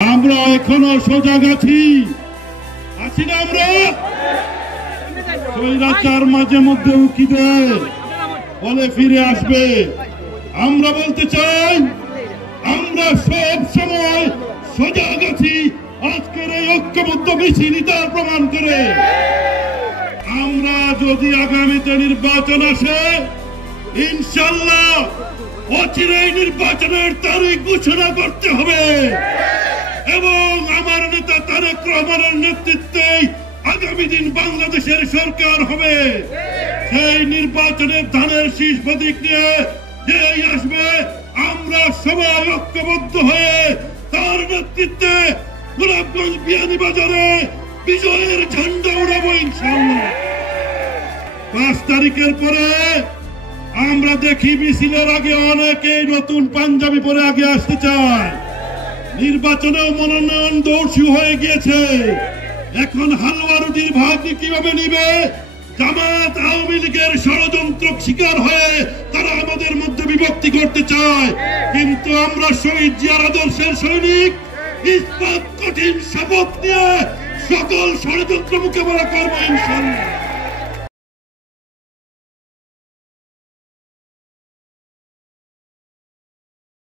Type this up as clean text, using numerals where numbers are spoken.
আমরা এখনো সজাগ আছি না? আমরা স্বৈরাচার মাঝে মধ্যে উকি দেয় বলে ফিরে আসবে। আমরা বলতে চাই আমরা সব সময় সজাগ আছি। আজকের এই ঐক্যবদ্ধ মিছিল তার প্রমাণ করে। আমরা যদি আগামীতে নির্বাচন আসে, ইনশাআল্লাহ অচিরেই নির্বাচনের তারিখ ঘোষণা করতে হবে এবং আমার নেতা তারেক রহমানের নেতৃত্বে আগামী দিন বাংলাদেশের সরকার হবে। সেই নির্বাচনের ধানের শীষ প্রতীক নিয়ে যেই আসবে, আমরা সবাই ঐক্যবদ্ধ হয়ে তার নেতৃত্বে গোলাপগঞ্জ বিয়ানীবাজারে বিজয়ের ঝান্ডা উড়াবো ইনশাআল্লাহ। 5 তারিখের পরে আমরা দেখি মিছিলের আগে অনেকেই নতুন পাঞ্জাবি পরে আগে আসতে চায়। নির্বাচনেও মনোনয়ন দৌড় শুরু হয়ে গিয়েছে। এখন হালুয়া রুটির ভাগ কিভাবে নিবে? জামাত আওয়ামী লীগের ষড়যন্ত্র শিকার হয়ে তারা আমাদের মধ্যে বিভক্তি করতে চায়। কিন্তু আমরা শহীদ জিয়ার আদর্শের সৈনিক, ইসলাম কঠিন শপথ নিয়ে সকল ষড়যন্ত্র মোকাবেলা করবো ইনশাআল্লাহ।